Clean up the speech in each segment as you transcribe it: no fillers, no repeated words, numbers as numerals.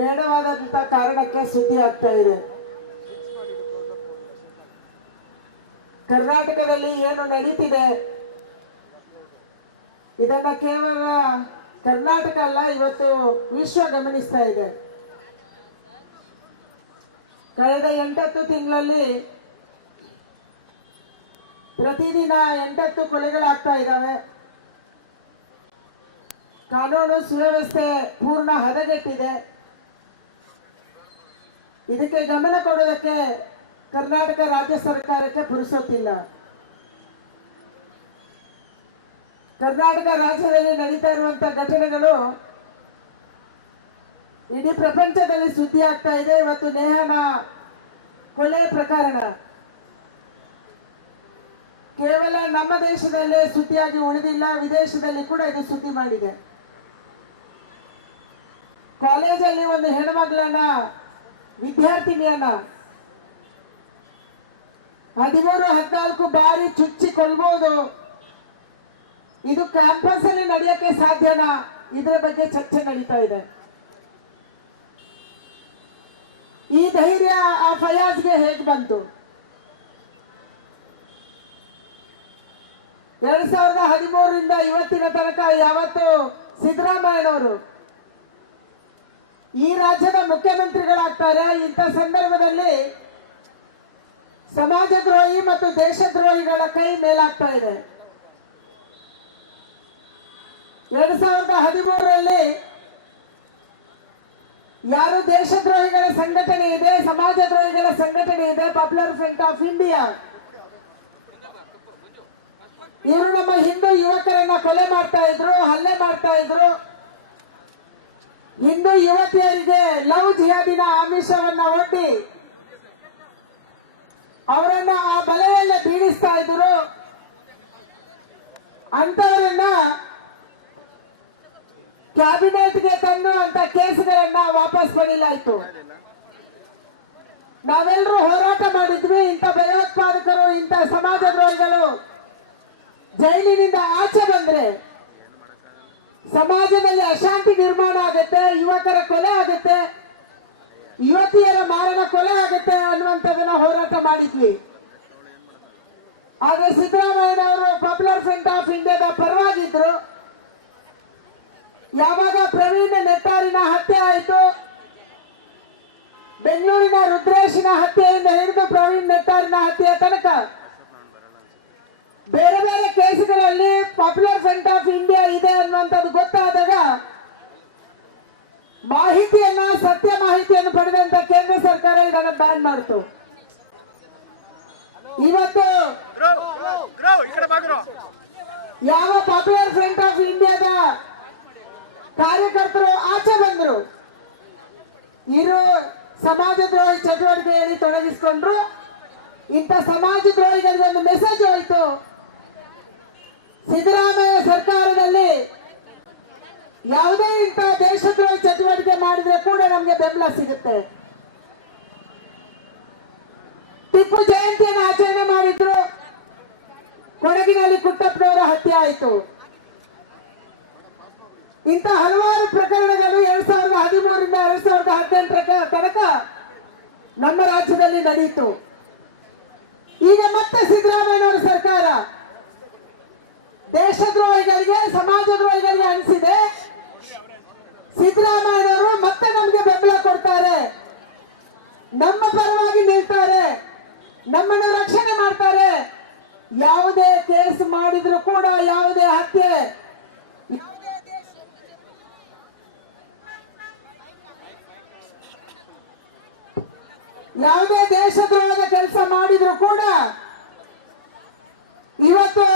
ಬೇಡವಾದಂತ ಕಾರಣಕ್ಕೆ ಸುದ್ದಿ ಆಗ್ತಾ ಇದೆ. ಕರ್ನಾಟಕದಲ್ಲಿ ಏನು ನಡೀತಿದೆ ಇದನ್ನ ಕೇವಲ ಕರ್ನಾಟಕ ಅಲ್ಲ, ಇವತ್ತು ವಿಶ್ವ ಗಮನಿಸ್ತಾ ಇದೆ. ಕಳೆದ 8 ತಿಂಗಳಲ್ಲಿ ಪ್ರತಿದಿನ 8 ಕೊಲೆಗಳಾಗ್ತಾ ಇದ್ದಾವೆ. ಕಾನೂನು ಸುವ್ಯವಸ್ಥೆ ಪೂರ್ಣ ಹದಗೆಟ್ಟಿದೆ. ಇದಕ್ಕೆ ಗಮನ ಕೊಡೋದಕ್ಕೆ ಕರ್ನಾಟಕ ರಾಜ್ಯ ಸರ್ಕಾರಕ್ಕೆ ಪುರುಸೊತ್ತಿಲ್ಲ. ಕರ್ನಾಟಕ ರಾಜ್ಯದಲ್ಲಿ ನಡೀತಾ ಇರುವಂತಹ ಘಟನೆಗಳು ಇಡೀ ಪ್ರಪಂಚದಲ್ಲಿ ಸುದ್ದಿ ಆಗ್ತಾ ಇದೆ. ಇವತ್ತು ನೇಹಾನ ಕೊಲೆ ಪ್ರಕರಣ ಕೇವಲ ನಮ್ಮ ದೇಶದಲ್ಲೇ ಸುದ್ದಿಯಾಗಿ ಉಳಿದಿಲ್ಲ, ವಿದೇಶದಲ್ಲಿ ಕೂಡ ಇದು ಸುದ್ದಿ ಮಾಡಿದೆ. ಕಾಲೇಜಲ್ಲಿ ಒಂದು ಹೆಣ್ಮಗಳನ್ನ, ವಿದ್ಯಾರ್ಥಿನಿಯನ್ನ 13-14 ಬಾರಿ ಚುಚ್ಚಿ ಕೊಲ್ಬಹುದು. ಇದು ಕ್ಯಾಂಪಸ್ ಅಲ್ಲಿ ನಡೆಯಕ್ಕೆ ಸಾಧ್ಯನಾ? ಇದರ ಬಗ್ಗೆ ಚರ್ಚೆ ನಡೀತಾ ಇದೆ. ಈ ಧೈರ್ಯ ಆ ಫಯಾಜ್ಗೆ ಹೇಗೆ ಬಂತು? 2013ರಿಂದ ಇವತ್ತಿನ ತನಕ ಯಾವತ್ತು ಸಿದ್ದರಾಮಯ್ಯನವರು ಈ ರಾಜ್ಯದ ಮುಖ್ಯಮಂತ್ರಿಗಳಾಗ್ತಾರೆ, ಇಂಥ ಸಂದರ್ಭದಲ್ಲಿ ಸಮಾಜದ್ರೋಹಿ ಮತ್ತು ದೇಶದ್ರೋಹಿಗಳ ಕೈ ಮೇಲಾಗ್ತಾ ಇದೆ. 2013ರಲ್ಲಿ ಯಾರು ದೇಶದ್ರೋಹಿಗಳ ಸಂಘಟನೆ ಇದೆ, ಸಮಾಜದ್ರೋಹಿಗಳ ಸಂಘಟನೆ ಇದೆ, ಪಾಪ್ಯುಲರ್ ಫ್ರಂಟ್ ಆಫ್ ಇಂಡಿಯಾ, ಇವರು ನಮ್ಮ ಹಿಂದೂ ಯುವಕರನ್ನ ಕೊಲೆ ಮಾಡ್ತಾ ಇದ್ರು, ಹಲ್ಲೆ ಮಾಡ್ತಾ ಇದ್ರು. ಹಿಂದೂ ಯುವತಿಯರಿಗೆ ಲವ್ ಜಿಹಾದಿನ ಆಮಿಷವನ್ನ ಒಡ್ಡಿ ಅವರನ್ನ ಆ ಬಲೆಯಲ್ಲೇ ಬೀಳಿಸ್ತಾ ಇದ್ರು. ಅಂತವರನ್ನ ಕ್ಯಾಬಿನೆಟ್ಗೆ ತಂದುವಂತ ಕೇಸ್ಗಳನ್ನ ವಾಪಸ್ ಪಡೆಯಲಾಯಿತು. ನಾವೆಲ್ಲರೂ ಹೋರಾಟ ಮಾಡಿದ್ವಿ. ಇಂಥ ಭಯೋತ್ಪಾದಕರು, ಇಂಥ ಸಮಾಜದ್ರೋಹಿಗಳು ಜೈಲಿನಿಂದ ಆಚೆ ಬಂದ್ರೆ ಸಮಾಜದಲ್ಲಿ ಅಶಾಂತಿ ನಿರ್ಮಾಣ ಆಗುತ್ತೆ, ಯುವಕರ ಕೊಲೆ ಆಗುತ್ತೆ, ಯುವತಿಯರ ಮಾರಣ ಕೊಲೆ ಆಗುತ್ತೆ ಅನ್ನುವಂಥದ್ದನ್ನ ಹೋರಾಟ ಮಾಡಿದ್ವಿ. ಆದ್ರೆ ಸಿದ್ದರಾಮಯ್ಯನವರು ಪಾಪ್ಯುಲರ್ ಫ್ರಂಟ್ ಆಫ್ ಇಂಡಿಯಾದ ಪರವಾಗಿದ್ರು. ಯಾವಾಗ ಪ್ರವೀಣ್ ನೆಟ್ಟಾರಿನ ಹತ್ಯೆ ಆಯಿತು, ಬೆಂಗಳೂರಿನ ರುದ್ರೇಶಿನ ಹತ್ಯೆಯಿಂದ ಹಿಡಿದು ಪ್ರವೀಣ್ ನೆಟ್ಟಾರಿನ ಹತ್ಯೆಯ ತನಕ ಬೇರೆ ಬೇರೆ ಕೇಸುಗಳಲ್ಲಿ ಪಾಪ್ಯುಲರ್ ಫ್ರಂಟ್ ಆಫ್ ಇಂಡಿಯಾ ಇದೆ ಅನ್ನುವಂಥದ್ದು ಗೊತ್ತಾದಾಗ ಮಾಹಿತಿಯನ್ನ, ಸತ್ಯ ಮಾಹಿತಿಯನ್ನು ಪಡೆದಂತ ಕೇಂದ್ರ ಸರ್ಕಾರ ಇದನ್ನು ಬ್ಯಾನ್ ಮಾಡಿತು. ಇವತ್ತು ಯಾವ ಪಾಪ್ಯುಲರ್ ಫ್ರಂಟ್ ಆಫ್ ಇಂಡಿಯಾದ ಕಾರ್ಯಕರ್ತರು ಆಚೆ ಬಂದ್ರು, ಇವರು ಸಮಾಜದ್ರೋಹಿ ಚಟುವಟಿಕೆಯಲ್ಲಿ ತೊಡಗಿಸಿಕೊಂಡ್ರು. ಇಂಥ ಸಮಾಜದ್ರೋಹಿಗಳಿಗೆ ಒಂದು ಮೆಸೇಜ್ ಹೋಯಿತು, ಸಿದ್ದರಾಮಯ್ಯ ಸರ್ಕಾರದಲ್ಲಿ ಯಾವುದೇ ಇಂಥ ದೇಶದ್ರೋಹಿ ಚಟುವಟಿಕೆ ಮಾಡಿದ್ರೆ ಕೂಡ ನಮ್ಗೆ ಬೆಂಬಲ ಸಿಗುತ್ತೆ. ಟಿಪ್ಪು ಜಯಂತಿಯನ್ನು ಆಚರಣೆ ಮಾಡಿದ್ರು, ಕೊಡಗಿನಲ್ಲಿ ಕುಟ್ಟಪ್ಪನವರ ಹತ್ಯೆ ಆಯಿತು. ಇಂಥ ಹಲವಾರು ಪ್ರಕರಣಗಳು 2013ರಿಂದ 2018 ತನಕ ನಮ್ಮ ರಾಜ್ಯದಲ್ಲಿ ನಡೆಯಿತು. ಈಗ ಮತ್ತೆ ಸಿದ್ದರಾಮಯ್ಯನವರ ಸರ್ಕಾರ ದೇಶದ್ರೋಹಿಗಳಿಗೆ, ಸಮಾಜದ್ರೋಹಿಗಳಿಗೆ ಅನಿಸಿದೆ. ಸಿದ್ದರಾಮಯ್ಯನವರು ಮತ್ತೆ ನಮಗೆ ಬೆಂಬಲ ಕೊಡ್ತಾರೆ, ನಮ್ಮ ಪರವಾಗಿ ನಿಲ್ತಾರೆ, ನಮ್ಮನ್ನು ರಕ್ಷಣೆ ಮಾಡ್ತಾರೆ. ಯಾವುದೇ ಕೇಸ್ ಮಾಡಿದ್ರು ಕೂಡ, ಯಾವುದೇ ಹತ್ಯೆ, ಯಾವುದೇ ದೇಶದ್ರೋಹದ ಕೆಲಸ ಮಾಡಿದ್ರು ಕೂಡ ಇವತ್ತು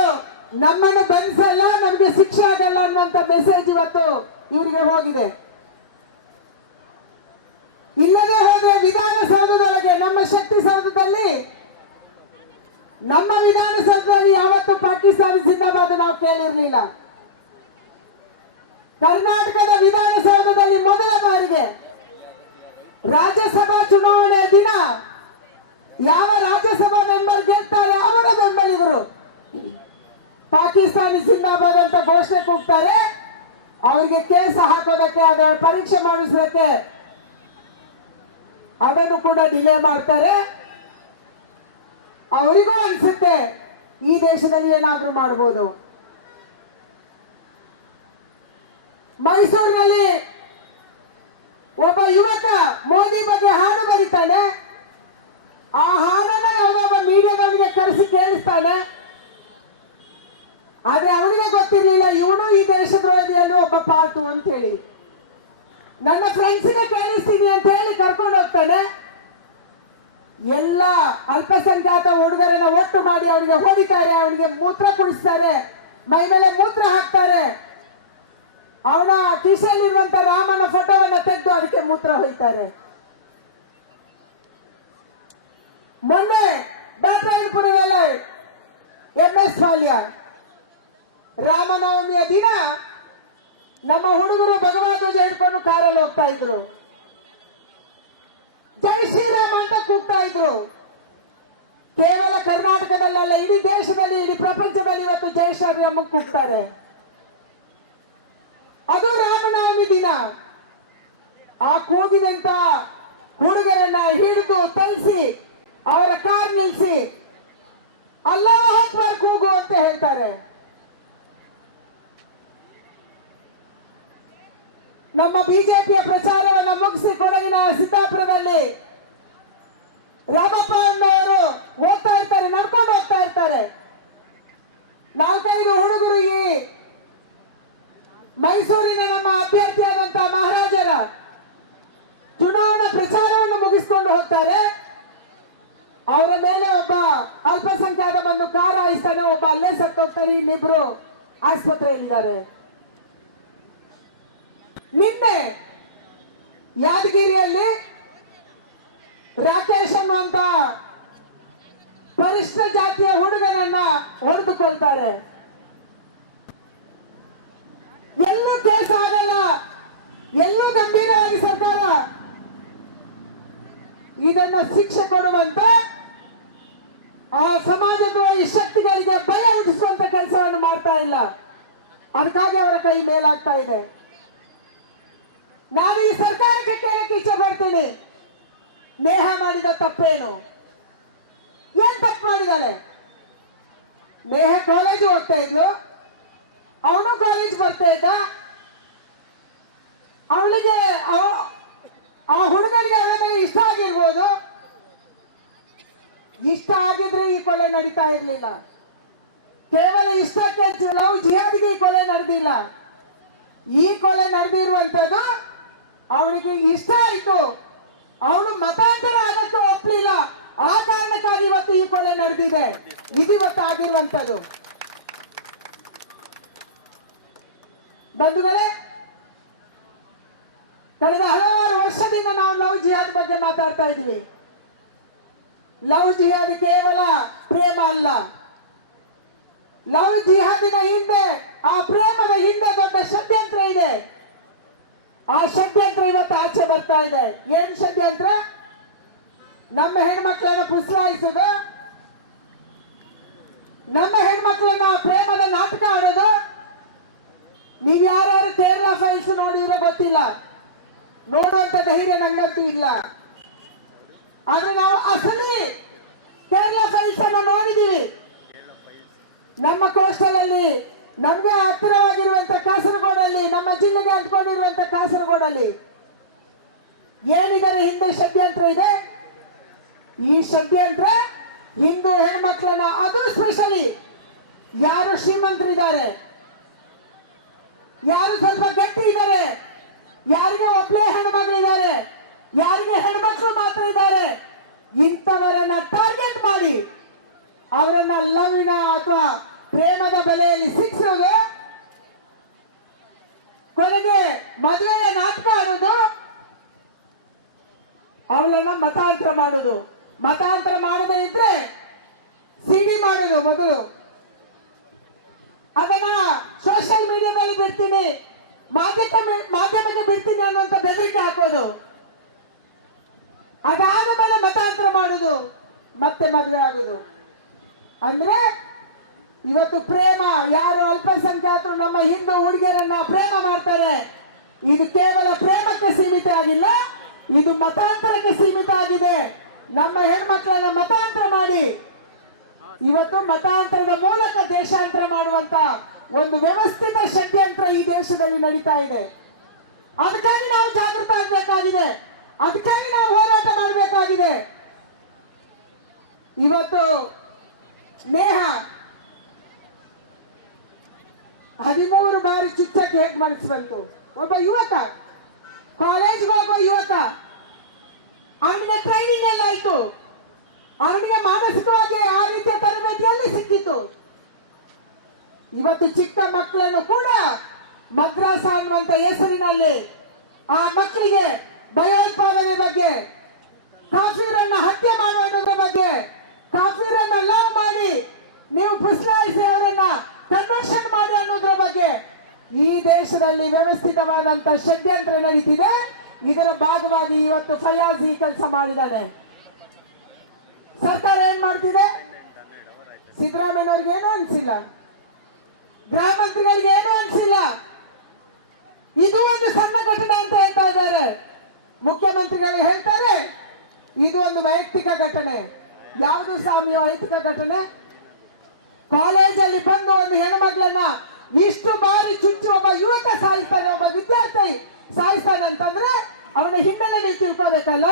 ನಮ್ಮನ್ನು ಬಂಧಿಸಲ್ಲ, ನಮಗೆ ಶಿಕ್ಷೆ ಆಗಲ್ಲ ಅನ್ನುವಂತ ಮೆಸೇಜ್ ಇವತ್ತು ಇವರಿಗೆ ಹೋಗಿದೆ. ಇಲ್ಲದೆ ಹೋದ್ರೆ ವಿಧಾನಸೌಧದೊಳಗೆ, ನಮ್ಮ ಶಕ್ತಿ ಸೌಧದಲ್ಲಿ, ನಮ್ಮ ವಿಧಾನಸೌಧದಲ್ಲಿ ಯಾವತ್ತು ಪಾಕಿಸ್ತಾನ ಜಿಂದಾಬಾದ್ ನಾವು ಕೇಳಿರ್ಲಿಲ್ಲ. ಕರ್ನಾಟಕದ ವಿಧಾನಸೌಧದಲ್ಲಿ ಮೊದಲ ಬಾರಿಗೆ ರಾಜ್ಯಸಭಾ ಚುನಾವಣೆ ದಿನ ಯಾವ ರಾಜ್ಯಸಭಾ ಮೆಂಬರ್ ಗೆಲ್ತಾರೆ ಅವರ ಬೆಂಬಲಿಗರು ಪಾಕಿಸ್ತಾನಿ ಜಿಂದಾಬಾದ್ ಅಂತ ಘೋಷಣೆ ಕೂಗ್ತಾರೆ. ಅವರಿಗೆ ಕೇಸ್ ಹಾಕೋದಕ್ಕೆ, ಅದರ ಪರೀಕ್ಷೆ ಮಾಡಿಸೋದಕ್ಕೆ ಅದನ್ನು ಕೂಡ ಡಿಲೇ ಮಾಡ್ತಾರೆ. ಅವರಿಗೂ ಅನ್ಸುತ್ತೆ ಈ ದೇಶದಲ್ಲಿ ಏನಾದ್ರೂ ಮಾಡಬಹುದು. ಮೈಸೂರಿನಲ್ಲಿ ಒಬ್ಬ ಯುವಕ ಮೋದಿ ಬಗ್ಗೆ ಹಾಡು ಬರೀತಾನೆ. ಆ ಹಾಡನ್ನ ಯಾವುದೊಬ್ಬ ಮೀಡಿಯಾದವನಿಗೆ ಕರೆಸಿ ಕೇಳಿಸ್ತಾನೆ. ಆದ್ರೆ ಅವನಿಗೆ ಗೊತ್ತಿರ್ಲಿಲ್ಲ ಇವನು ಈ ದೇಶದ್ರೋಹಿಯಲ್ಲಿ ಒಬ್ಬ ಪಾರ್ಟು ಅಂತ ಹೇಳಿ. ನನ್ನ ಫ್ರೆಂಡ್ಸ್ಗೆ ಕೇಳಿಸ್ತೀನಿ ಅಂತ ಹೇಳಿ ಕರ್ಕೊಂಡು ಹೋಗ್ತಾನೆ. ಎಲ್ಲ ಅಲ್ಪಸಂಖ್ಯಾತ ಹುಡುಗರನ್ನ ಒಟ್ಟು ಮಾಡಿ ಅವನಿಗೆ ಹೊಡಿತಾರೆ, ಅವನಿಗೆ ಮೂತ್ರ ಕುಡಿಸ್ತಾರೆ, ಮೈ ಮೇಲೆ ಮೂತ್ರ ಹಾಕ್ತಾರೆ. ಅವನ ಕಿಸೆಯಲ್ಲಿರುವಂತ ರಾಮನ ಫೋಟೋವನ್ನ ತೆಗೆದು ಅದಕ್ಕೆ ಮೂತ್ರ ಹೊಯ್ತಾರೆ. ಮೊನ್ನೆ ಬೇಟರಾಯನಪುರದಲ್ಲಿ MS ಪಾಳ್ಯ ರಾಮನವಮಿಯ ದಿನ ನಮ್ಮ ಹುಡುಗರು ಭಗವದ್ಗೀತೆ ಹಿಡ್ಕೊಂಡು ಕಾರಲ್ಲಿ ಹೋಗ್ತಾ ಇದ್ರು. ಜೈ ಶ್ರೀರಾಮ್ ಅಂತ ಕೂಗ್ತಾ ಇದ್ರು. ಕೇವಲ ಕರ್ನಾಟಕದಲ್ಲ, ಇಡೀ ದೇಶದಲ್ಲಿ, ಇಡೀ ಪ್ರಪಂಚದಲ್ಲಿ ಇವತ್ತು ಜೈ ಶ್ರೀರಾಮ್ ಕೂಗ್ತಾರೆ. ಅದು ರಾಮನವಮಿ ದಿನ. ಆ ಕೂಗಿದಂತ ಹುಡುಗರನ್ನ ಹಿಡಿದು ತಳಿಸಿ ಅವರ ಕಾರ್ ನಿಲ್ಲಿಸಿ ಅಲ್ಲಾಹು ಅಕ್ಬರ್ ಕೂಗು ಅಂತ ಹೇಳ್ತಾರೆ. ನಮ್ಮ ಬಿಜೆಪಿಯ ಪ್ರಚಾರವನ್ನು ಮುಗಿಸಿ ಕೊಡಗಿನ ಸಿದ್ದಾಪುರದಲ್ಲಿ ರಾಮಪ್ಪ ಅನ್ನೋರು ಹೋಗ್ತಾ ಇರ್ತಾರೆ, ನಡ್ಕೊಂಡು ಹೋಗ್ತಾ ಇರ್ತಾರೆ. 4-5 ಹುಡುಗರು ಈ ಮೈಸೂರಿನ ನಮ್ಮ ಅಭ್ಯರ್ಥಿಯಾದಂತಹ ಮಹಾರಾಜರ ಚುನಾವಣಾ ಪ್ರಚಾರವನ್ನು ಮುಗಿಸಿಕೊಂಡು ಹೋಗ್ತಾರೆ. ಅವರ ಮೇಲೆ ಒಬ್ಬ ಅಲ್ಪಸಂಖ್ಯಾತ ಬಂದು ಕಾರ್ ಹಾಯಿಸ್ತಾನೆ, ಒಬ್ಬ ಅಲ್ಲೇ ಸತ್ತೋಗ್ತಾರೆ, ಇನ್ನಿಬ್ರು ಆಸ್ಪತ್ರೆಯಲ್ಲಿದ್ದಾರೆ. ನಿನ್ನೆ ಯಾದಗಿರಿಯಲ್ಲಿ ರಾಕೇಶ್ ಅನ್ನುವಂತ ಪರಿಷ್ಠ ಜಾತಿಯ ಹುಡುಗನನ್ನ ಹೊಡೆದುಕೊಳ್ತಾರೆ. ಎಲ್ಲೂ ಕೇಸ್ ಆಗಲ್ಲ, ಎಲ್ಲೂ ಗಂಭೀರವಾಗಿ ಸರ್ಕಾರ ಇದನ್ನ ಶಿಕ್ಷೆ ಕೊಡುವಂತ ಆ ಸಮಾಜದ್ರೋಹಿ ಶಕ್ತಿಗಳಿಗೆ ಭಯ ಹುಟ್ಟಿಸುವಂತ ಕೆಲಸವನ್ನು ಮಾಡ್ತಾ ಇಲ್ಲ. ಅದಕ್ಕಾಗಿ ಅವರ ಕೈ ಮೇಲಾಗ್ತಾ ಇದೆ. ನಾನು ಈ ಸರ್ಕಾರಕ್ಕೆ ಕೇಳಕ್ಕೆ ಇಚ್ಛೆ ಪಡ್ತೀನಿ, ನೇಹ ಮಾಡಿದ ತಪ್ಪೇನು? ಏನ್ ತಪ್ಪು ಮಾಡಿದ್ದಾರೆ? ನೇಹ ಕಾಲೇಜ್ ಹೋಗ್ತಾ ಇದ್ಲು, ಅವನು ಕಾಲೇಜ್ ಬರ್ತಾ ಇದ್ದ. ಅವಳಿಗೆ ಆ ಹುಡುಗನಿಗೆ ಅವಳ ಮೇಲೆ ಇಷ್ಟ ಆಗಿರ್ಬೋದು. ಇಷ್ಟ ಆಗಿದ್ರೆ ಈ ಕೊಲೆ ನಡೀತಾ ಇರ್ಲಿಲ್ಲ. ಕೇವಲ ಇಷ್ಟಕ್ಕೆ ಲವ್ ಜಿಹಾದಿಗೆ ಈ ಕೊಲೆ ನಡೆದಿಲ್ಲ. ಈ ಕೊಲೆ ನಡೆದಿರುವಂತದ್ದು ಅವನಿಗೆ ಇಷ್ಟ ಆಯ್ತು, ಅವನು ಮತಾಂತರ ಆಗಕ್ಕೆ ಒಪ್ಪಲಿಲ್ಲ. ಆ ಕಾರಣಕ್ಕಾಗಿ ಇವತ್ತು ಈ ಕೊಲೆ ನಡೆದಿದೆ. ಇದಿವತ್ತು ಆಗಿರುವಂತದ್ದು. ಬಂಧುಗಳೇ, ಕಳೆದ ಹಲವಾರು ವರ್ಷದಿಂದ ನಾವು ಲವ್ ಜಿಹಾದ್ ಬಗ್ಗೆ ಮಾತಾಡ್ತಾ ಇದ್ವಿ. ಲವ್ ಜಿಹಾದ್ ಕೇವಲ ಪ್ರೇಮ ಅಲ್ಲ. ಲವ್ ಜಿಹಾದಿನ ಹಿಂದೆ, ಆ ಪ್ರೇಮದ ಹಿಂದೆ ದೊಡ್ಡ ಷಡ್ಯಂತ್ರ ಇದೆ. ಆ ಷಡ್ಯಂತ್ರ ಇವತ್ತು ಆಚೆ ಬರ್ತಾ ಇದೆ. ಏನ್ ಷಡ್ಯಂತ್ರ? ನಮ್ಮ ಹೆಣ್ಮಕ್ಳನ್ನ ಪುಸಲಾಯಿಸೋದು, ನಮ್ಮ ಹೆಣ್ಮಕ್ಳನ್ನ ಪ್ರೇಮದ ನಾಟಕ ಆಡೋದು. ನೀವ್ ಯಾರು ಕೇರಳ ಫೈಲ್ಸ್ ನೋಡಿದ್ರೆ ಗೊತ್ತಿಲ್ಲ, ನೋಡುವಂತ ಧೈರ್ಯ ನಂಗಂತೂ ಇಲ್ಲ. ಆದ್ರೆ ನಾವು ಅಸಲಿ ಕೇರಳ ಫೈಲ್ಸ್ ಅನ್ನ ನೋಡಿದೀವಿ. ನಮ್ಮ ಕೋಸ್ಟಲ್ ಅಲ್ಲಿ, ನಮ್ಗೆ ಹತ್ತಿರವಾಗಿರುವಂತ ಕಾಸರಗೋಡಲ್ಲಿ, ನಮ್ಮ ಜಿಲ್ಲೆಗೆ ಅಂದ್ಕೊಂಡಿರುವಂತ ಕಾಸರಗೋಡಲ್ಲಿ ಏನಿದ್ದಾರೆ ಹಿಂದೆ ಷಡ್ಯಂತ್ರ ಇದೆ. ಈ ಷಡ್ಯಂತ್ರ ಹಿಂದೂ ಹೆಣ್ಮಕ್ಳನ್ನ, ಅದು ಸ್ಪೆಷಲಿ ಯಾರು ಶ್ರೀಮಂತರಿದ್ದಾರೆ, ಯಾರು ಸ್ವಲ್ಪ ಗಟ್ಟಿ ಇದ್ದಾರೆ, ಯಾರಿಗೆ ಒಬ್ಳೇ ಹೆಣ್ಮಕ್ಳಿದ್ದಾರೆ, ಯಾರಿಗೆ ಹೆಣ್ಮಕ್ಳು ಮಾತ್ರ ಇದ್ದಾರೆ, ಇಂಥವರನ್ನ ಟಾರ್ಗೆಟ್ ಮಾಡಿ ಅವರನ್ನ ಲವ್ವಿನ ಅಥವಾ ಪ್ರೇಮದ ಬೆಲೆಯಲ್ಲಿ ಸಿಕ್ಸೋದು, ಕೊನೆಗೆ ಮದುವೆಯ ನಾಟಕ ಆಡೋದು, ಅವಳನ್ನ ಮತಾಂತರ ಮಾಡೋದು. ಮತಾಂತರ ಮಾಡದೇ ಇದ್ರೆ ಸಿಡಿ ಮಾಡೋದು ಮೊದಲು, ಅದನ್ನ ಸೋಷಿಯಲ್ ಮೀಡಿಯಾದಲ್ಲಿ ಬಿಡ್ತೀನಿ, ಮಾಧ್ಯಮಕ್ಕೆ ಬಿಡ್ತೀನಿ ಅನ್ನುವಂತ ಬೆದರಿಕೆ ಹಾಕೋದು. ಅದಾದ ಮೇಲೆ ಮತಾಂತರ ಮಾಡುದು, ಮತ್ತೆ ಮದುವೆ ಆಗುದು. ಅಂದ್ರೆ ಇವತ್ತು ಪ್ರೇಮ, ಯಾರು ಅಲ್ಪಸಂಖ್ಯಾತರು ನಮ್ಮ ಹಿಂದೂ ಹುಡುಗಿಯರನ್ನ ಪ್ರೇಮ ಮಾಡ್ತಾರೆ, ಇದು ಕೇವಲ ಪ್ರೇಮಕ್ಕೆ ಸೀಮಿತ ಆಗಿಲ್ಲ, ಇದು ಮತಾಂತರಕ್ಕೆ ಸೀಮಿತ ಆಗಿದೆ. ನಮ್ಮ ಹೆಣ್ಮಕ್ಳನ್ನ ಮತಾಂತರ ಮಾಡಿ ಇವತ್ತು ಮತಾಂತರದ ಮೂಲಕ ದೇಶಾಂತರ ಮಾಡುವಂತ ಒಂದು ವ್ಯವಸ್ಥಿತ ಷಡ್ಯಂತ್ರ ಈ ದೇಶದಲ್ಲಿ ನಡೀತಾ ಇದೆ. ಅದಕ್ಕಾಗಿ ನಾವು ಜಾಗೃತ ಆಗಬೇಕಾಗಿದೆ, ಅದಕ್ಕಾಗಿ ನಾವು ಹೋರಾಟ ಮಾಡಬೇಕಾಗಿದೆ. ಇವತ್ತು ನೇಹ 13 ಬಾರಿ ಚುಚ್ಚಕ್ಕೆ ಹೇಗೆ ಮನಸ್ಸು ಬಂತು? ಒಬ್ಬ ಯುವಕ, ಕಾಲೇಜ್ಗೆ ಹೋಗುವ ಯುವಕ, ಅವನಿಗೆ ಟ್ರೈನಿಂಗ್ ಎಲ್ಲ ಆಯ್ತು, ಅವನಿಗೆ ಮಾನಸಿಕವಾಗಿ ಆ ರೀತಿಯ ತರಬೇತಿಯಲ್ಲಿ ಸಿಕ್ಕಿತ್ತು. ಇವತ್ತು ಚಿಕ್ಕ ಮಕ್ಕಳನ್ನು ಕೂಡ ಮದ್ರಾಸ ಅನ್ನುವಂತ ಹೆಸರಿನಲ್ಲಿ ಆ ಮಕ್ಕಳಿಗೆ ಭಯೋತ್ಪಾದನೆ ಬಗ್ಗೆ, ಕಾಫಿರನ್ನ ಹತ್ಯೆ ಮಾಡುವುದರ ಬಗ್ಗೆ, ಕಾಫಿರನ್ನ ಲವ್ ಮಾಡಿ ನೀವು ಪುಸ್ಲಾಯಿಸಿ ಅವರನ್ನ ಕನ್ವರ್ಷನ್ ಮಾಡಿ ಅನ್ನೋದ್ರ ಬಗ್ಗೆ ಈ ದೇಶದಲ್ಲಿ ವ್ಯವಸ್ಥಿತವಾದಂತ ಷಡ್ಯಂತ್ರ ನಡೀತಿದೆ. ಇದರ ಭಾಗವಾಗಿ ಇವತ್ತು ಫಯಾಜ್ ಈ ಕೆಲಸ ಮಾಡಿದ್ದಾನೆ. ಸರ್ಕಾರ ಏನ್ ಮಾಡ್ತಿದೆ? ಸಿದ್ದರಾಮಯ್ಯನವ್ರಿಗೆ ಏನೂ ಅನ್ಸಿಲ್ಲ, ಗೃಹ ಮಂತ್ರಿಗಳಿಗೆ ಏನೂ ಅನ್ಸಿಲ್ಲ. ಇದು ಒಂದು ಸಣ್ಣ ಘಟನೆ ಅಂತ ಹೇಳ್ತಾ ಇದ್ದಾರೆ. ಮುಖ್ಯಮಂತ್ರಿಗಳು ಹೇಳ್ತಾರೆ ಇದು ಒಂದು ವೈಯಕ್ತಿಕ ಘಟನೆ. ಯಾವುದು ಸ್ವಾಮಿ ವೈಯಕ್ತಿಕ ಘಟನೆ? ಕಾಲೇಜಲ್ಲಿ ಬಂದು ಒಂದು ಹೆಣ್ಮಕ್ಳನ್ನ ಇಷ್ಟು ಬಾರಿ ಚುಚ್ಚು ಒಬ್ಬ ಯುವಕ ಸಾಯಿಸ್ತಾನೆ, ಒಬ್ಬ ವಿದ್ಯಾರ್ಥಿ ಸಾಯಿಸ್ತಾನೆ ಅಂತಂದ್ರೆ ಅವನ ಹಿನ್ನೆಲೆ ನೀವು ತಿಳ್ಕೋಬೇಕಲ್ಲ,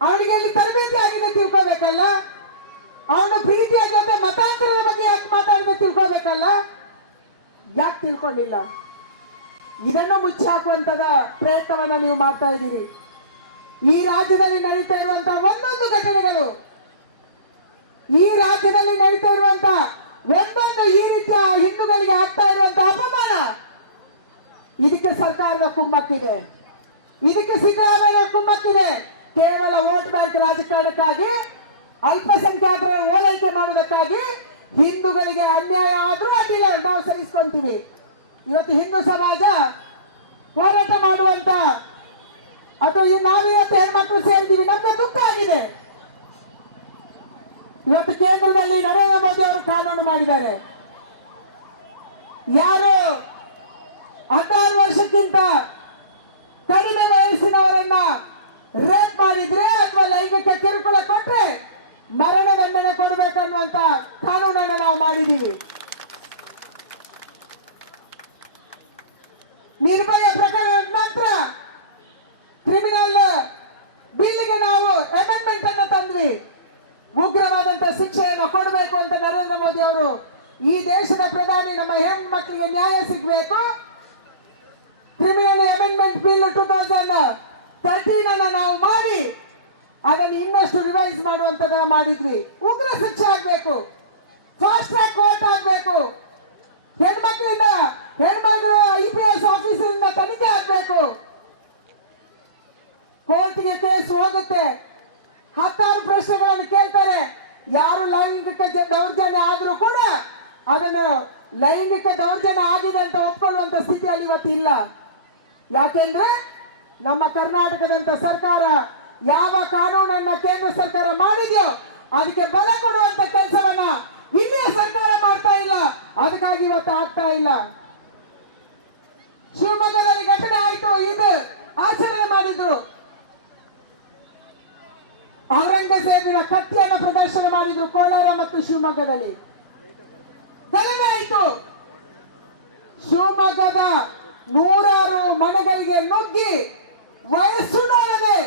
ಅವನಿಗೆ ಇಲ್ಲಿ ತರಬೇತಿ ಆಗಿದೆ ತಿಳ್ಕೋಬೇಕಲ್ಲ, ಅವನು ಪ್ರೀತಿಯ ಜೊತೆ ಮತಾಂತರದ ಬಗ್ಗೆ ಯಾಕೆ ಮಾತಾಡಿದ್ರೆ ತಿಳ್ಕೋಬೇಕಲ್ಲ. ಯಾಕೆ ತಿಳ್ಕೊಂಡಿಲ್ಲ? ಇದನ್ನು ಮುಚ್ಚಿ ಹಾಕುವಂತದ ಪ್ರಯತ್ನವನ್ನ ನೀವು ಮಾಡ್ತಾ ಇದ್ದೀರಿ. ಈ ರಾಜ್ಯದಲ್ಲಿ ನಡೀತಾ ಇರುವಂತಹ ಒಂದೊಂದು ಘಟನೆಗಳು, ಈ ರಾಜ್ಯದಲ್ಲಿ ನಡೀತಾ ಇರುವಂತ ಒಂದೊಂದು ಈ ರೀತಿಯ ಹಿಂದೂಗಳಿಗೆ ಆಗ್ತಾ ಇರುವಂತಹ ಅಪಮಾನ, ಇದಕ್ಕೆ ಸರ್ಕಾರದ ಕುಮ್ಮಕ್ಕಿದೆ, ಇದಕ್ಕೆ ಸಿದ್ದರಾಮಯ್ಯ ಕುಮ್ಮಕ್ಕಿದೆ. ಕೇವಲ ವೋಟ್ ಬ್ಯಾಂಕ್ ರಾಜಕಾರಣಕ್ಕಾಗಿ, ಅಲ್ಪಸಂಖ್ಯಾತರ ಓಲೈಕೆ ಮಾಡುವುದಕ್ಕಾಗಿ ಹಿಂದೂಗಳಿಗೆ ಅನ್ಯಾಯ ಆದ್ರೂ ಅಡ್ಡಿಲ್ಲ, ನಾವು ಸಹಿಸ್ಕೊಂತೀವಿ. ಇವತ್ತು ಹಿಂದೂ ಸಮಾಜ ಹೋರಾಟ ಮಾಡುವಂತ ಅದು ನಾವಿವತ್ತು ಹೆಣ್ಮಕ್ಳು ಸೇರಿದೀವಿ, ನಮ್ಗೆ ದುಃಖ ಆಗಿದೆ. ಇವತ್ತು ಕೇಂದ್ರದಲ್ಲಿ ನರೇಂದ್ರ ಮೋದಿ ಅವರು ಕಾನೂನು ಮಾಡಿದ್ದಾರೆ. ಯಾರು 16 ವರ್ಷಕ್ಕಿಂತ ಕಡಿಮೆ ವಯಸ್ಸಿನವರನ್ನ ರೇಪ್ ಮಾಡಿದ್ರೆ ಅಥವಾ ಲೈಂಗಿಕ ಕಿರುಕುಳ ಕೊಟ್ರೆ ಮರಣ ದಂಡನೆ ಕೊಡಬೇಕನ್ನುವಂತ ಕಾನೂನನ್ನು ನಾವು ಮಾಡಿದ್ದೀವಿ. ನಿರ್ಭಯ ಪ್ರಕರಣದ ನಂತರ ಕ್ರಿಮಿನಲ್ ಬಿಲ್ಗೆ ನಾವು ಅಮೆಂಡ್ಮೆಂಟ್ ಅನ್ನು ತಂದ್ವಿ. ಉಗ್ರವಾದಂತ ಶಿಕ್ಷೆಯನ್ನು ಕೊಡಬೇಕು ಅಂತ ನರೇಂದ್ರ ಮೋದಿ ಅವರು, ಈ ದೇಶದ ಪ್ರಧಾನಿ, ನಮ್ಮ ಹೆಣ್ಮಕ್ಳಿಗೆ ನ್ಯಾಯ ಸಿಗಬೇಕು. ಕ್ರಿಮಿನಲ್ ಅಮೆಂಡ್ಮೆಂಟ್ ಬಿಲ್ 2013 ನಾವು ಮಾಡಿ ಅದನ್ನು ಇನ್ನಷ್ಟು ರಿವೈಸ್ ಮಾಡುವಂತದ ಮಾಡಿದ್ವಿ. ಉಗ್ರ ಶಿಕ್ಷೆ ಆಗ್ಬೇಕು, ಫಾಸ್ಟ್ ಟ್ರ್ಯಾಕ್ ಕೋರ್ಟ್ ಆಗ್ಬೇಕು, ಹೆಣ್ಮಕ್ಳು IPS ಆಫೀಸರಿಂದ ತನಿಖೆ ಆಗ್ಬೇಕು. ಕೋರ್ಟ್ಗೆ ಕೇಸ್ ಹೋಗುತ್ತೆ, 16 ಪ್ರಶ್ನೆಗಳನ್ನು ಕೇಳ್ತಾರೆ. ಯಾರು ಲೈಂಗಿಕ ದೌರ್ಜನ್ಯ ಆದ್ರೂ ಕೂಡ ಅದನ್ನು ಲೈಂಗಿಕ ದೌರ್ಜನ್ಯ ಆಗಿದೆ ಅಂತ ಒಪ್ಕೊಳ್ಳುವಂತ ಸ್ಥಿತಿಯಲ್ಲಿ ಇವತ್ತು ಇಲ್ಲ. ಯಾಕೆಂದ್ರೆ ನಮ್ಮ ಕರ್ನಾಟಕದಂತ ಸರ್ಕಾರ ಯಾವ ಕಾನೂನನ್ನ ಕೇಂದ್ರ ಸರ್ಕಾರ ಮಾಡಿದ್ಯೋ ಅದಕ್ಕೆ ಬಲ ಕೊಡುವಂತ ಕೆಲಸವನ್ನ ಇಲ್ಲಿಯ ಸರ್ಕಾರ ಮಾಡ್ತಾ ಇಲ್ಲ. ಅದಕ್ಕಾಗಿ ಇವತ್ತು ಆಗ್ತಾ ಇಲ್ಲ. ಶಿವಮೊಗ್ಗದಲ್ಲಿ ಘಟನೆ ಆಯ್ತು, ಇದು ಆಚರಣೆ ಮಾಡಿದ್ರು. ಔರಂಗಜೇಬಿನ ಕತ್ತಿಯನ್ನು ಪ್ರದರ್ಶನ ಮಾಡಿದ್ರು ಕೋಲಾರ ಮತ್ತು ಶಿವಮೊಗ್ಗದಲ್ಲಿ. ಗಲಭೆ ಆಯ್ತು. ಶಿವಮೊಗ್ಗದ 100 ಮನೆಗಳಿಗೆ ನುಗ್ಗಿ ವಯಸ್ಸು ನೋಡದೆ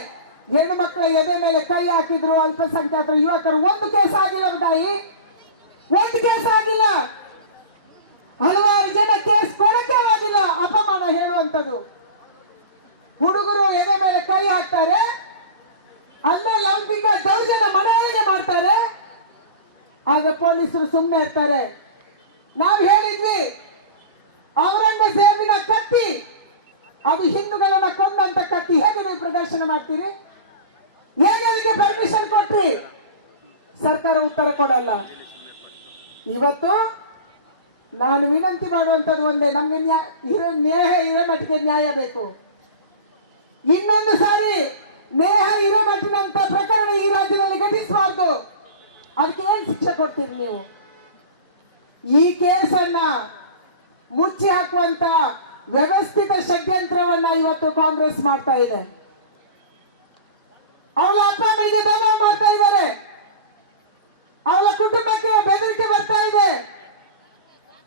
ಹೆಣ್ಣು ಮಕ್ಕಳ ಎದೆ ಮೇಲೆ ಕೈ ಹಾಕಿದ್ರು ಅಲ್ಪಸಂಖ್ಯಾತರ ಯುವಕರು. ಒಂದು ಕೇಸ್ ಆಗಿಲ್ಲ ತಾಯಿ, ಒಂದು ಕೇಸ್ ಆಗಿಲ್ಲ. ಹಲವಾರು ಜನ ಕೇಸ್ ಕೊಡಕ್ಕೆ ಆಗಿಲ್ಲ. ಅಪಮಾನ ಹೇಳುವಂತದ್ದು. ಹುಡುಗರು ಎದೆ ಮೇಲೆ ಕೈ ಹಾಕ್ತಾರೆ, ಅಲ್ಲೇ ಲೈಂಗಿಕ ದೌರ್ಜನ್ಯ ಮನೆಯೊಳಗೆ ಮಾಡ್ತಾರೆ, ಆಗ ಪೊಲೀಸರು ಸುಮ್ಮನೆ ಇರ್ತಾರೆ. ನಾವು ಹೇಳಿದ್ವಿ ಔರಂಗಜೇಬಿನ ಕತ್ತಿ ಅದು ಹಿಂದೂಗಳನ್ನ ಕೊಂದಂತ ಕತ್ತಿ, ಹೇಗೆ ನೀವು ಪ್ರದರ್ಶನ ಮಾಡ್ತೀರಿ? ಹೇಗೆ ಅದಕ್ಕೆ ಪರ್ಮಿಷನ್ ಕೊಟ್ರಿ? ಸರ್ಕಾರ ಉತ್ತರ ಕೊಡಲ್ಲ. ಇವತ್ತು ನಾನು ವಿನಂತಿ ಮಾಡುವಂತದ್ದು ಒಂದೇ, ನಮ್ಗೆ ನೇಹ ಹಿರೇಮಠಿಗೆ ನ್ಯಾಯ ಬೇಕು. ಇನ್ನೊಂದು ಸಾರಿ ನೇಹ ಹಿರೇಮಠಿನಂತ ಪ್ರಕರಣ ಈ ರಾಜ್ಯದಲ್ಲಿ ಘಟಿಸಬಾರ್ದು. ಅದಕ್ಕೆ ಏನ್ ಶಿಕ್ಷೆ ಕೊಡ್ತೀರಿ ನೀವು? ಈ ಕೇಸನ್ನ ಮುಚ್ಚಿ ಹಾಕುವಂತ ವ್ಯವಸ್ಥಿತ ಷಡ್ಯಂತ್ರವನ್ನ ಇವತ್ತು ಕಾಂಗ್ರೆಸ್ ಮಾಡ್ತಾ ಇದೆ. ಅವಳ ಅಪ್ಪ ಅಮ್ಮನಿಗೆ ಬೆದರಿಕೆ ಮಾಡ್ತಾ ಇದ್ದಾರೆ, ಅವಳ ಕುಟುಂಬಕ್ಕೆ ಬೆದರಿಕೆ ಬರ್ತಾ ಇದೆ.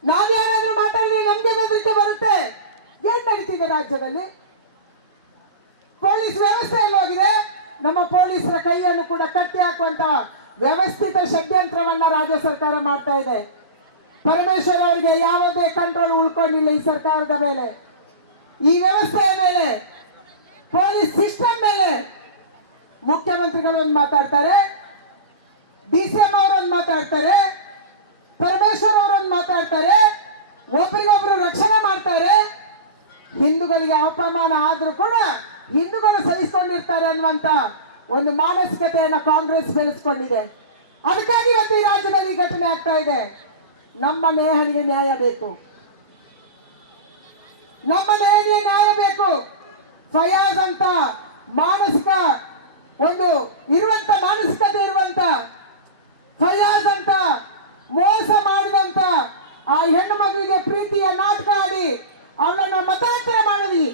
ನಾವೇನಾದ್ರೂ ಮಾತಾಡಿದ್ರೆ ನಮ್ಗೆ ಬೆದರಿಕೆ ಬರುತ್ತೆ. ಏನ್ ನಡೀತಿದೆ ರಾಜ್ಯದಲ್ಲಿ? ಪೊಲೀಸ್ ವ್ಯವಸ್ಥೆ ಎಲ್ಲೋಗಿದೆ? ನಮ್ಮ ಪೊಲೀಸರ ಕೈಯನ್ನು ಕೂಡ ಕಟ್ಟಿ ಹಾಕುವಂತ ವ್ಯವಸ್ಥಿತ ಷಡ್ಯಂತ್ರವನ್ನ ರಾಜ್ಯ ಸರ್ಕಾರ ಮಾಡ್ತಾ ಇದೆ. ಪರಮೇಶ್ವರ್ ಅವರಿಗೆ ಯಾವುದೇ ಕಂಟ್ರೋಲ್ ಉಳ್ಕೊಂಡಿಲ್ಲ ಈ ಸರ್ಕಾರದ ಮೇಲೆ, ಈ ವ್ಯವಸ್ಥೆಯ ಮೇಲೆ, ಪೊಲೀಸ್ ಸಿಸ್ಟಮ್ ಮೇಲೆ. ಮುಖ್ಯಮಂತ್ರಿಗಳು ಒಂದು ಮಾತಾಡ್ತಾರೆ, ಡಿಸಿಎಂ ಅವರೊಂದು ಮಾತಾಡ್ತಾರೆ, ಪರಮೇಶ್ವರ್ ಅವರೊಂದು ಮಾತಾಡ್ತಾರೆ, ಒಬ್ಬರಿಗೊಬ್ರು ರಕ್ಷಣೆ ಮಾಡ್ತಾರೆ. ಹಿಂದೂಗಳಿಗೆ ಅಪಮಾನ ಆದ್ರೂ ಕೂಡ ಹಿಂದೂಗಳು ಸಹಿಸಿಕೊಂಡಿರ್ತಾರೆ ಅನ್ನುವಂತ ಒಂದು ಮಾನಸಿಕತೆಯನ್ನ ಕಾಂಗ್ರೆಸ್ ಬೆಳೆಸ್ಕೊಂಡಿದೆ. ಅದಕ್ಕಾಗಿ ಇವತ್ತು ಈ ರಾಜ್ಯದಲ್ಲಿ ಈ ಘಟನೆ ಆಗ್ತಾ ಇದೆ. ನಮ್ಮ ನೇಹನಿಗೆ ನ್ಯಾಯ ಬೇಕು, ನಮ್ಮ ನೇಹನಿಗೆ ನ್ಯಾಯ ಬೇಕು. ಫಯಾಜ್ ಅಂತ ಮಾನಸಿಕ ಒಂದು ಇರುವಂತ ಮಾನಸಿಕತೆ ಇರುವಂತ ಫಯಾಜ್ ಅಂತ ಮೋಸ ಮಾಡಿದಂತ ಆ ಹೆಣ್ಣು ಮಗುವಿಗೆ ಪ್ರೀತಿಯ ನಾಟಕ ಆಡಿ ಅವಳನ್ನ ಮತಾಂತರ ಮಾಡಿ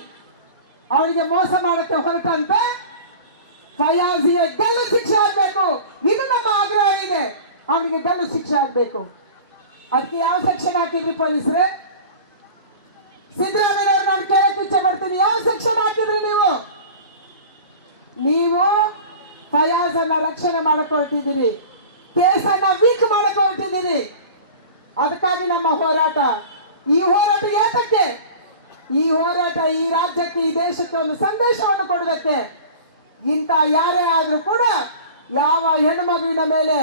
ಅವಳಿಗೆ ಮೋಸ ಮಾಡಕ್ಕೆ ಹೊರಟಂತ ಫಯಾಜಿಗೆ ಗಲ್ಲು ಶಿಕ್ಷೆ ಆಗ್ಬೇಕು. ಇದು ನಮ್ಮ ಆಗ್ರಹ ಇದೆ. ಅವನಿಗೆ ಗಲ್ಲು ಶಿಕ್ಷೆ ಆಗ್ಬೇಕು. ಅದಕ್ಕೆ ಯಾವ ಸೆಕ್ಷನ್ ಹಾಕಿದ್ರಿ ಪೊಲೀಸರೇ? ಸಿದ್ದರಾಮಯ್ಯ ಅವರು ನಾನು ಕೇಳಕ್ಕೆ ಇಚ್ಛೆ ಪಡ್ತೀನಿ, ಯಾವ ಸೆಕ್ಷನ್ ಹಾಕಿದ್ರಿ ನೀವು? ನೀವು ಫಯಾಜ್ ಅನ್ನ ರಕ್ಷಣೆ ಮಾಡಕ್ ಹೊರಟಿದ್ದೀರಿ, ಕೇಸನ್ನ ವೀಕ್ ಮಾಡಕ್ ಹೊರಟಿದ್ದೀರಿ. ಅದಕ್ಕಾಗಿ ನಮ್ಮ ಹೋರಾಟ. ಈ ಹೋರಾಟ ಯಾತಕ್ಕೆ? ಈ ಹೋರಾಟ ಈ ರಾಜ್ಯಕ್ಕೆ, ಈ ದೇಶಕ್ಕೆ ಒಂದು ಸಂದೇಶವನ್ನು ಕೊಡುವುದಕ್ಕೆ. ಇಂಥ ಯಾರೇ ಆದ್ರೂ ಕೂಡ ಯಾವ ಹೆಣ್ಣು ಮಗುವಿನ ಮೇಲೆ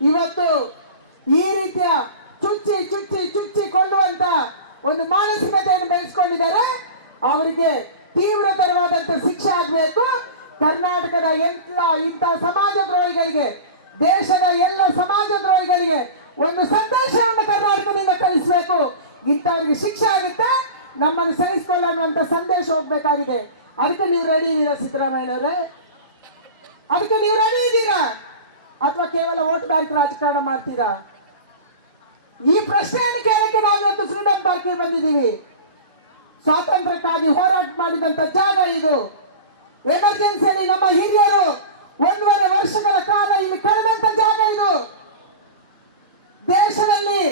ಇವತ್ತು ಈ ರೀತಿಯ ಚುಚ್ಚಿ ಚುಚ್ಚಿ ಚುಚ್ಚಿ ಕೊಳ್ಳುವಂತ ಒಂದು ಮಾನಸಿಕತೆಯನ್ನು ಬೆಳೆಸ್ಕೊಂಡಿದ್ದಾರೆ, ಅವರಿಗೆ ತೀವ್ರತರವಾದಂತ ಶಿಕ್ಷೆ ಆಗಬೇಕು. ಕರ್ನಾಟಕದ ಇಂಥ ಸಮಾಜ ದ್ರೋಹಿಗಳಿಗೆ, ದೇಶದ ಎಲ್ಲ ಸಮಾಜ ದ್ರೋಹಿಗಳಿಗೆ ಒಂದು ಸಂದೇಶವನ್ನು ಕರ್ನಾಟಕದಿಂದ ಕಲಿಸಬೇಕು. ಇಂಥವ್ರಿಗೆ ಶಿಕ್ಷೆ ಆಗುತ್ತೆ, ನಮ್ಮನ್ನು ಸಹಿಸಿಕೊಳ್ಳುವಂತ ಸಂದೇಶ ಹೋಗ್ಬೇಕಾಗಿದೆ. ಅದಕ್ಕೆ ನೀವು ರೆಡಿ ಇದ್ದೀರಾ ಸಿದ್ದರಾಮಯ್ಯನವರೇ? ಅದಕ್ಕೆ ನೀವು ರೆಡಿ ಇದ್ದೀರಾ ಅಥವಾ ಕೇವಲ ವೋಟ್ ಬ್ಯಾಂಕ್ ರಾಜಕಾರಣ ಮಾಡ್ತೀರಾ? ಈ ಪ್ರಶ್ನೆಯನ್ನು ಕೇಳಕ್ಕೆ ನಾವು ಇವತ್ತು ಫ್ರೀಡಂ ಪಾರ್ಕ್ಗೆ ಬಂದಿದ್ದೀವಿ. ಸ್ವಾತಂತ್ರ್ಯಕ್ಕಾಗಿ ಹೋರಾಟ ಮಾಡಿದಂತ ಜಾಗ ಇದು. ಎಮರ್ಜೆನ್ಸಿಯಲ್ಲಿ ನಮ್ಮ ಹಿರಿಯರು 1.5 ವರ್ಷಗಳ ಕಾಲ ಇಲ್ಲಿ ಕಳೆದಂತ ಜಾಗ ಇದು. ದೇಶದಲ್ಲಿ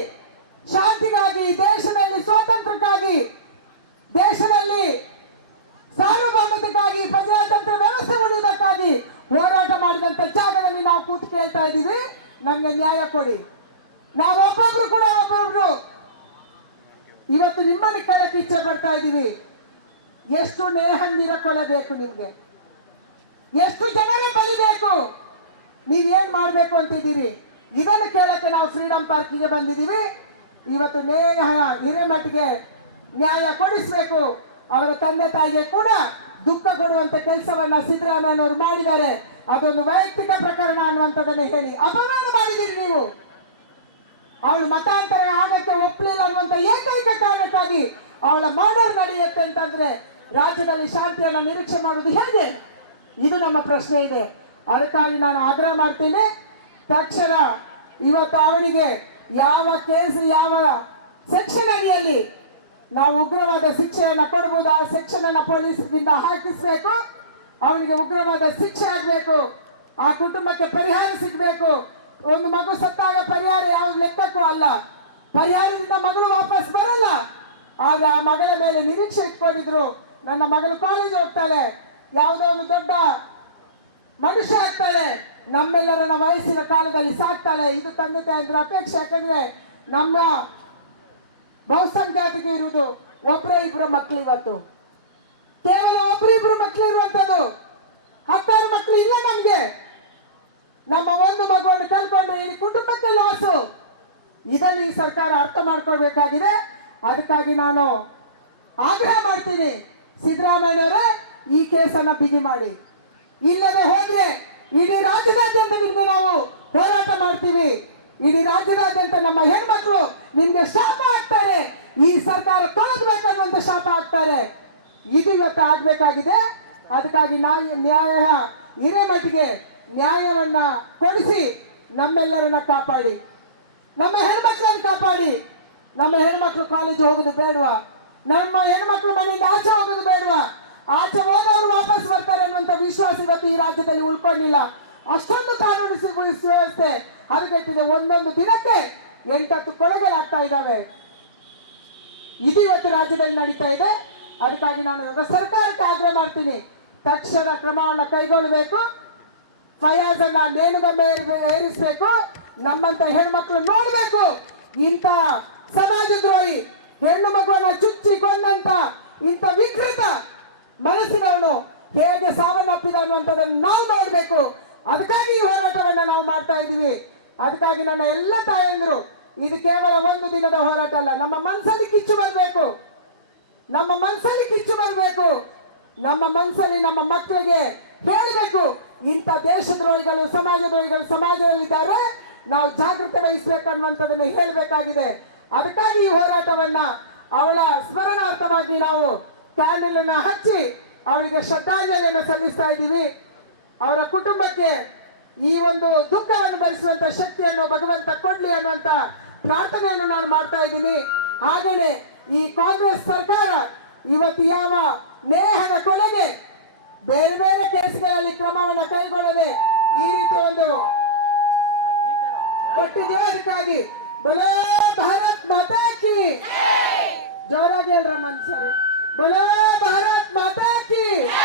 ಶಾಂತಿಗಾಗಿ, ದೇಶದಲ್ಲಿ ಸ್ವಾತಂತ್ರ್ಯಕ್ಕಾಗಿ, ದೇಶದಲ್ಲಿ ಸಾರ್ವಭೌಮತೆಗಾಗಿ, ಪ್ರಜಾತಂತ್ರ ವ್ಯವಸ್ಥೆ ಉಳಿಯುವುದಕ್ಕಾಗಿ ಹೋರಾಟ ಮಾಡಿದಂತ ಜಾಗದಲ್ಲಿ ನಾವು ಕೂತು ಕೇಳ್ತಾ ಇದ್ದೀವಿ, ನಮ್ಗೆ ನ್ಯಾಯ ಕೊಡಿ. ನಾವು ಒಬ್ಬೊಬ್ರು ಇವತ್ತು ನಿಮ್ಮನ್ನು ಕೇಳಕ್ಕೆ ಇಚ್ಛೆ ಪಡ್ತಾ ಇದ್ದೀವಿ. ಎಷ್ಟು ನೇಹಂದಿರ ಕೊಲೆ ಬೇಕು ನಿಮ್ಗೆ? ಎಷ್ಟು ಜನರ ಬಲಿ ಬೇಕು? ನೀವೇನ್ ಮಾಡ್ಬೇಕು ಅಂತಿದ್ದೀರಿ? ಇದನ್ನು ಕೇಳಕ್ಕೆ ನಾವು ಫ್ರೀಡಂ ಪಾರ್ಕಿಗೆ ಬಂದಿದ್ದೀವಿ. ಇವತ್ತು ನೇಹ ಹಿರೇಮಠಿಗೆ ನ್ಯಾಯ ಕೊಡಿಸ್ಬೇಕು. ಅವರ ತಂದೆ ತಾಯಿಗೆ ಕೂಡ ದುಃಖ ಕೊಡುವಂತ ಕೆಲಸವನ್ನ ಸಿದ್ದರಾಮಯ್ಯನವರು ಮಾಡಿದ್ದಾರೆ. ಅದೊಂದು ವೈಯಕ್ತಿಕ ಪ್ರಕರಣ ಅನ್ನುವಂಥದ್ದನ್ನ ಹೇಳಿ ಅಪಮಾನ ಮಾಡಿದ್ದೀರಿ ನೀವು. ಅವಳು ಮತಾಂತರ ಆಗಕ್ಕೆ ಒಪ್ಪಲಿಲ್ಲ ಅನ್ನುವಂತ ಏಕೈಕ ಕಾರಣಕ್ಕಾಗಿ ಅವಳ ಮರ್ಡರ್ ನಡೆಯುತ್ತೆ ಅಂತಂದ್ರೆ ರಾಜ್ಯದಲ್ಲಿ ಶಾಂತಿಯನ್ನ ನಿರೀಕ್ಷೆ ಮಾಡುವುದು ಹೇಗೆ? ಇದು ನಮ್ಮ ಪ್ರಶ್ನೆ ಇದೆ. ಅದಕ್ಕಾಗಿ ನಾನು ಆಗ್ರಹ ಮಾಡ್ತೀನಿ, ತಕ್ಷಣ ಇವತ್ತು ಅವನಿಗೆ ಯಾವ ಕೇಸ್, ಯಾವ ಸೆಕ್ಷನ್ ಅಡಿಯಲ್ಲಿ ನಾವು ಉಗ್ರವಾದ ಶಿಕ್ಷೆಯನ್ನ ಕೊಡಬಹುದು, ಆ ಸೆಕ್ಷನ್ ಅನ್ನ ಪೊಲೀಸರಿಂದ ಹಾಕಿಸ್ಬೇಕು. ಅವನಿಗೆ ಉಗ್ರವಾದ ಶಿಕ್ಷೆ ಆಗ್ಬೇಕು. ಆ ಕುಟುಂಬಕ್ಕೆ ಪರಿಹಾರ ಸಿಗ್ಬೇಕು. ಒಂದು ಮಗು ಸತ್ತಾಗ ಪರಿಹಾರ ಯಾವ ಲೆಕ್ಕಕ್ಕೂ ಅಲ್ಲ. ಪರಿಹಾರದಿಂದ ಮಗಳು ವಾಪಸ್ ಬರಲ್ಲ. ಆಗ ಆ ಮಗಳ ಮೇಲೆ ನಿರೀಕ್ಷೆ ಇಟ್ಕೊಂಡಿದ್ರು, ನನ್ನ ಮಗಳು ಕಾಲೇಜ್ ಹೋಗ್ತಾಳೆ, ಯಾವುದೋ ಒಂದು ದೊಡ್ಡ ಮನುಷ್ಯ ಆಗ್ತಾಳೆ, ನಮ್ಮೆಲ್ಲರನ್ನ ವಯಸ್ಸಿನ ಕಾಲದಲ್ಲಿ ಸಾಕ್ತಾಳೆ. ಇದು ತಂದೆ ತಾಯಿದ್ರ ಅಪೇಕ್ಷೆ. ಯಾಕಂದ್ರೆ ನಮ್ಮ ಬಹುಸಂಖ್ಯಾತಿಗೆ ಇರುವುದು ಒಬ್ರು ಇಬ್ರು ಮಕ್ಕಳು. ಇವತ್ತು ಕೇವಲ ಒಬ್ರು ಮಕ್ಕಳು ಇರುವಂತದ್ದು, 10 ಮಕ್ಕಳು ಇಲ್ಲ ನಮ್ಗೆ. ನಮ್ಮ ಒಂದು ಮಗುವನ್ನು ಕಲ್ಕೊಂಡು ಈ ಕುಟುಂಬಕ್ಕೆ ಲಾಸು. ಇದನ್ನು ಈ ಸರ್ಕಾರ ಅರ್ಥ ಮಾಡ್ಕೊಳ್ಬೇಕಾಗಿದೆ. ಅದಕ್ಕಾಗಿ ನಾನು ಆಗ್ರಹ ಮಾಡ್ತೀನಿ, ಸಿದ್ದರಾಮಯ್ಯನವರೇ ಈ ಕೇಸನ್ನ ಬಿಗಿ ಮಾಡಿ. ಇಲ್ಲದೆ ಹೋದ್ರೆ ಇಡೀ ರಾಜ್ಯದಾದ್ಯಂತ ನಿಮ್ಗೆ ನಾವು ಹೋರಾಟ ಮಾಡ್ತೀವಿ. ಇಡೀ ರಾಜ್ಯದಾದ್ಯಂತ ನಮ್ಮ ಹೆಣ್ಮಕ್ಳು ನಿಮ್ಗೆ ಶಾಪ ಆಗ್ತಾರೆ. ಈ ಸರ್ಕಾರ ತೊಲಗಬೇಕನ್ನುವಂತ ಶಾಪ ಆಗ್ತಾರೆ. ಇದು ಇವತ್ತು ಆಗ್ಬೇಕಾಗಿದೆ. ಅದಕ್ಕಾಗಿ ನ್ಯಾಯ ಹಿರೇಮಠಿಗೆ ನ್ಯಾಯವನ್ನ ಕೊಡಿಸಿ ನಮ್ಮೆಲ್ಲರನ್ನ ಕಾಪಾಡಿ, ನಮ್ಮ ಹೆಣ್ಮಕ್ಳನ್ನ ಕಾಪಾಡಿ. ನಮ್ಮ ಹೆಣ್ಮಕ್ಳು ಕಾಲೇಜ್ ಹೋಗೋದು ಬೇಡವಾ? ನಮ್ಮ ಹೆಣ್ಮಕ್ಳು ಮನೆಯಿಂದ ಆಚೆ ಹೋಗೋದು ಬೇಡವಾ? ಆಚೆ ಹೋದವರು ವಾಪಸ್ ಬರ್ತಾರೆ ಅನ್ನುವಂತ ವಿಶ್ವಾಸ ಇವತ್ತು ಈ ರಾಜ್ಯದಲ್ಲಿ ಉಳ್ಕೊಂಡಿಲ್ಲ. ಅಷ್ಟೊಂದು ಕಾನೂನು ಸುವ್ಯವಸ್ಥೆ ಹದಗೆಟ್ಟಿದೆ. ಒಂದೊಂದು ದಿನಕ್ಕೆ 8-10 ಕೊಲೆಗಳಾಗ್ತಾ ಇದ್ದಾವೆ. ಇದು ಇವತ್ತು ರಾಜ್ಯದಲ್ಲಿ ನಡೀತಾ ಇದೆ. ಅದಕ್ಕಾಗಿ ನಾನು ಸರ್ಕಾರಕ್ಕೆ ಆಗ್ರಹ ಮಾಡ್ತೀನಿ, ತಕ್ಷಣ ಕ್ರಮವನ್ನು ಕೈಗೊಳ್ಳಬೇಕು. ಫಯಾಜ್ ಅನ್ನ ನೇಣುಗಂಬೆ ಏರಿಸಬೇಕು. ನಮ್ಮಂತ ಹೆಣ್ಮಕ್ಳು ನೋಡ್ಬೇಕು, ಇಂಥ ಸಮಾಜ ದ್ರೋಹಿ ಹೆಣ್ಣು ಮಗುವನ್ನ ಚುಚ್ಚಿ ಕೊಂದಂತ ಇಂಥ ವಿಕೃತ ಮನಸ್ಸಿನವನು ಹೇಗೆ ಸಾವನ್ನಪ್ಪಿದ ಅನ್ನುವಂಥದ್ದನ್ನು ನಾವು ನೋಡ್ಬೇಕು. ಅದಕ್ಕಾಗಿ ಈ ಹೋರಾಟವನ್ನ ನಾವು ಮಾಡ್ತಾ ಇದ್ದೀವಿ. ಅದಕ್ಕಾಗಿ ನನ್ನ ಎಲ್ಲ ತಾಯಂದಿರು, ಇದು ಕೇವಲ ಒಂದು ದಿನದ ಹೋರಾಟ ಅಲ್ಲ. ನಮ್ಮ ಮನಸ್ಸಲ್ಲಿ ಕಿಚ್ಚು ಬರಬೇಕು, ನಮ್ಮ ಮನಸ್ಸಲ್ಲಿ ಕಿಚ್ಚು ಬರಬೇಕು. ನಮ್ಮ ಮನಸ್ಸಲ್ಲಿ ನಮ್ಮ ಮಕ್ಕಳಿಗೆ ಹೇಳಬೇಕು, ಇಂಥ ದೇಶದ್ರೋಹಿಗಳು ಸಮಾಜದ್ರೋಹಿಗಳು ಸಮಾಜದಲ್ಲಿದ್ದಾರೆ, ನಾವು ಜಾಗೃತಿ ವಹಿಸಬೇಕು ಅನ್ನುವಂಥದ್ದನ್ನು ಹೇಳಬೇಕಾಗಿದೆ. ಅದಕ್ಕಾಗಿ ಈ ಹೋರಾಟವನ್ನ ಅವಳ ಸ್ಮರಣಾರ್ಥವಾಗಿ ನಾವು ಕ್ಯಾಂಡಲ್ ಅನ್ನ ಹಚ್ಚಿ ಅವರಿಗೆ ಶ್ರದ್ಧಾಂಜಲಿಯನ್ನು ಸಲ್ಲಿಸ್ತಾ ಇದ್ದೀವಿ. ಅವರ ಕುಟುಂಬಕ್ಕೆ ಈ ಒಂದು ದುಃಖವನ್ನು ಭರಿಸುವಂತ ಶಕ್ತಿಯನ್ನು ಭಗವಂತ ಕೊಡ್ಲಿ ಅನ್ನುವಂತ ಪ್ರಾರ್ಥನೆಯನ್ನು ನಾನು ಮಾಡ್ತಾ ಇದ್ದೀನಿ. ಹಾಗೇನೆ ಈ ಕಾಂಗ್ರೆಸ್ ಸರ್ಕಾರ ಇವತ್ತು ಯಾವ ನೇಹದ ಕೊಲೆಗೆ ಬೇರೆ ಬೇರೆ ಕೇಸ್ಗಳಲ್ಲಿ ಕ್ರಮವನ್ನು ಕೈಗೊಳ್ಳದೆ ಈ ರೀತಿ ಒಂದು ಕೊಟ್ಟಿದೆಯೋ ಅದಕ್ಕಾಗಿ बोलो भारत माता की, जोराಗಿ ಹೇಳ್ರ ಮನುಷ್ಯರೇ, बोलो भारत माता की।